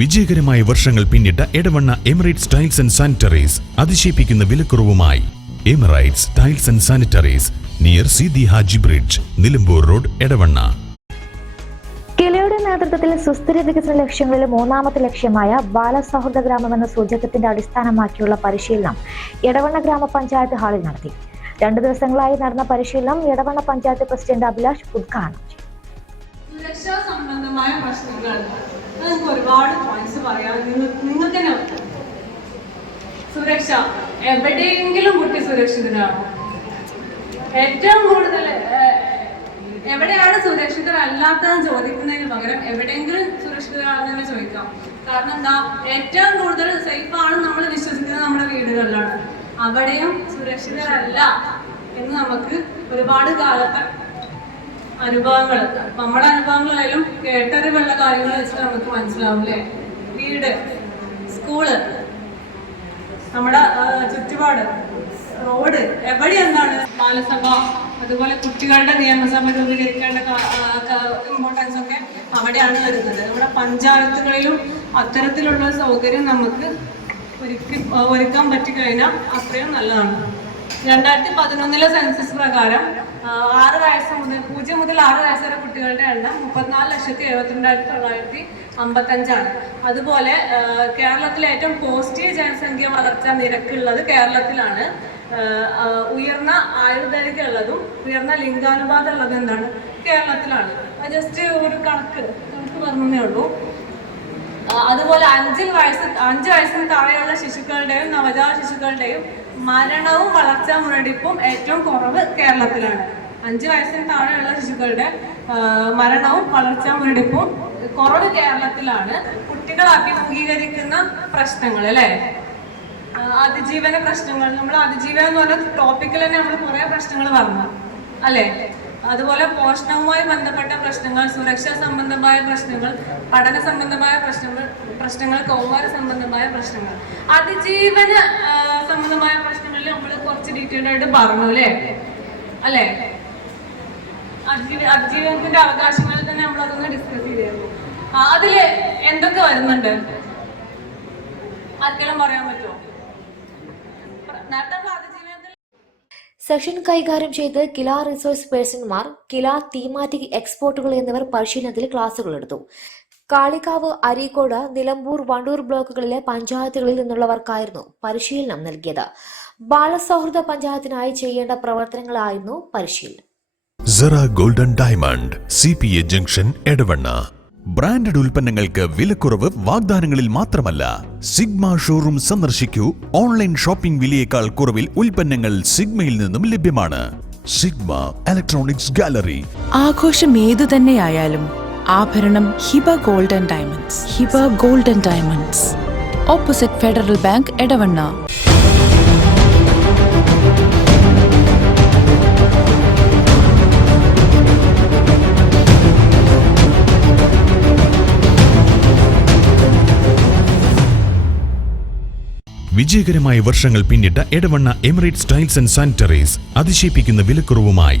വിജയകരമായ വർഷങ്ങൾ പിന്നിട്ട Edavanna Emirates tiles and sanitaries അതിശയിപ്പിക്കുന്ന വിലക്കുറവുമായി. Emirates tiles and sanitaries near Seethi Haji bridge Nilambur road Edavanna. കിലയുടെ നേതൃത്വത്തിൽ സുസ്ഥിര വികസന ലക്ഷ്യങ്ങളിലെ മൂന്നാമത്തെ ലക്ഷ്യമായ ബാലസൗഹൃദ ഗ്രാമം എന്ന സൂചകത്തിന്റെ അടിസ്ഥാനമാക്കിയുള്ള പരിശീലനം എടവണ്ണ ഗ്രാമപഞ്ചായത്ത് ഹാളിൽ നടത്തി. രണ്ടു ദിവസങ്ങളായി നടന്ന പരിശീലനം എടവണ്ണ പഞ്ചായത്ത് പ്രസിഡന്റ് അഭിലാഷ് ഉദ്ഘാടനം ചെയ്തു. സുരക്ഷാ സംബന്ധമായ പ്രശ്നങ്ങൾ നിങ്ങൾക്ക് ഒരുപാട് പോയിന്റ്സ് പറയാം നിങ്ങൾ നിങ്ങൾക്ക് തന്നെ. സുരക്ഷ. എവിടെയെങ്കിലും കുട്ടി സുരക്ഷിതരാണോ ഏറ്റവും കൂടുതൽ എവിടെയാണ് സുരക്ഷിതരല്ലാത്തതെന്ന് ചോദിക്കുന്നതിന് പകരം എവിടെയെങ്കിലും സുരക്ഷിതരാണെന്ന് തന്നെ ചോദിക്കാം. കാരണം എന്താ ഏറ്റവും കൂടുതൽ സേഫ് ആണ് നമ്മൾ വിശ്വസിക്കുന്നത് നമ്മുടെ വീടുകളിലാണ്. അവിടെയും സുരക്ഷിതരല്ല എന്ന് നമുക്ക് ഒരുപാട് കാലത്തെ അനുഭവങ്ങൾ നമ്മുടെ അനുഭവങ്ങളായാലും കേട്ടറിവുള്ള കാര്യങ്ങൾ വെച്ചിട്ട് നമുക്ക് മനസ്സിലാവും അല്ലേ വീട് സ്കൂൾ നമ്മുടെ ചുറ്റുപാട് റോഡ് എവിടെ എന്താണ്? ബാലസഭ അതുപോലെ കുട്ടികളുടെ നിയമസഭ രൂപീകരിക്കേണ്ട ഇമ്പോർട്ടൻസ് ഒക്കെ അവിടെയാണ് വരുന്നത്. നമ്മുടെ പഞ്ചായത്തുകളിലും അത്തരത്തിലുള്ള സൗകര്യം നമുക്ക് ഒരുക്കി ഒരുക്കാൻ പറ്റിക്കഴിഞ്ഞാൽ അത്രയും നല്ലതാണ്. രണ്ടായിരത്തി പതിനൊന്നിലെ സെൻസസ് പ്രകാരം ആറ് വയസ്സ് മുതൽ പൂജ്യം മുതൽ ആറ് വയസ്സ് വരെ കുട്ടികളുടെ എണ്ണം മുപ്പത്തിനാല് ലക്ഷത്തി എഴുപത്തിരണ്ടായിരത്തി തൊള്ളായിരത്തി അമ്പത്തഞ്ചാണ്. അതുപോലെ കേരളത്തിലെ ഏറ്റവും പോസിറ്റീവ് ജനസംഖ്യ വളർച്ചാ നിരക്കുള്ളത് കേരളത്തിലാണ്. ഉയർന്ന ആയുർദൈർഘ്യം ഉള്ളതും ഉയർന്ന ലിംഗാനുപാതം ഉള്ളതും എന്താണ്? കേരളത്തിലാണ്. ജസ്റ്റ് ഒരു കണക്ക് കണക്ക് പറഞ്ഞേ ഉള്ളൂ. അതുപോലെ അഞ്ചിൽ വയസ്സ് അഞ്ച് വയസ്സിന് താഴെയുള്ള ശിശുക്കളുടെയും നവജാത ശിശുക്കളുടെയും മരണവും വളർച്ചാ മുരടിപ്പും ഏറ്റവും കുറവ് കേരളത്തിലാണ്. അഞ്ച് വയസ്സിന് താഴെയുള്ള ശിശുക്കളുടെ മരണവും വളർച്ചാ മുരടിപ്പും കുറവ് കേരളത്തിലാണ്. കുട്ടികൾ അഭിമുഖീകരിക്കുന്ന പ്രശ്നങ്ങൾ അല്ലേ? അതിജീവന പ്രശ്നങ്ങൾ. നമ്മൾ അതിജീവനം എന്ന് പറഞ്ഞ ടോപ്പിക്കിൽ തന്നെ നമ്മൾ കുറെ പ്രശ്നങ്ങൾ പറഞ്ഞു അല്ലേ? അതുപോലെ പോഷണവുമായി ബന്ധപ്പെട്ട പ്രശ്നങ്ങൾ സുരക്ഷാ സംബന്ധമായ പ്രശ്നങ്ങൾ പഠന സംബന്ധമായ പ്രശ്നങ്ങൾ പ്രശ്നങ്ങൾ കൗമാര സംബന്ധമായ പ്രശ്നങ്ങൾ. അതിജീവന സംബന്ധമായ പ്രശ്നങ്ങളിൽ നമ്മൾ കുറച്ച് ഡീറ്റെയിൽഡ് ആയിട്ട് പറഞ്ഞു അല്ലേ? അല്ലേ? അതിജീവ അതിജീവനത്തിന്റെ അവകാശങ്ങളിൽ തന്നെ നമ്മൾ അതൊന്ന് ഡിസ്കസ് ചെയ്തിരുന്നു അതിൽ എന്തൊക്കെ വരുന്നുണ്ട്? ആർക്കെങ്കിലും പറയാൻ പറ്റുമോ? നേരത്തെ സെഷൻ കൈകാര്യം ചെയ്ത് കില റിസോഴ്സ് പേഴ്സൺമാർ കില തീമാറ്റിക് എക്സ്പോർട്ടുകൾ എന്നിവർ പരിശീലനത്തിൽ ക്ലാസ്സുകൾ എടുത്തു. കാളികാവ് അരീക്കോട് നിലമ്പൂർ വണ്ടൂർ ബ്ലോക്കുകളിലെ പഞ്ചായത്തുകളിൽ നിന്നുള്ളവർക്കായിരുന്നു പരിശീലനം നൽകിയത്. ബാലസൗഹൃദ പഞ്ചായത്തിനായി ചെയ്യേണ്ട പ്രവർത്തനങ്ങളായിരുന്നു പരിശീലനം. Cera golden diamond C P A junction Edavanna. Branded ഉൽപ്പന്നങ്ങൾക്ക് വിലക്കുറവ് വാഗ്ദാനങ്ങളിൽ മാത്രമല്ല സിഗ്മ ഷോറൂം സന്ദർശിക്കൂ. ഓൺലൈൻ ഷോപ്പിംഗ് വിലയേക്കാൾ കുറവിൽ ഉൽപ്പന്നങ്ങൾ സിഗ്മയിൽ നിന്നും ലഭ്യമാണ്. Sigma electronics gallery. ആഘോഷം ഏതു തന്നെയായാലും ആഭരണം Hiba golden diamonds. Hiba golden diamonds. Opposite federal bank Edavanna. വിജയകരമായ വർഷങ്ങൾ പിന്നിട്ട Edavanna Emirates styles and sanitaries അതിശയിപ്പിക്കുന്ന വിലക്കുറവുമായി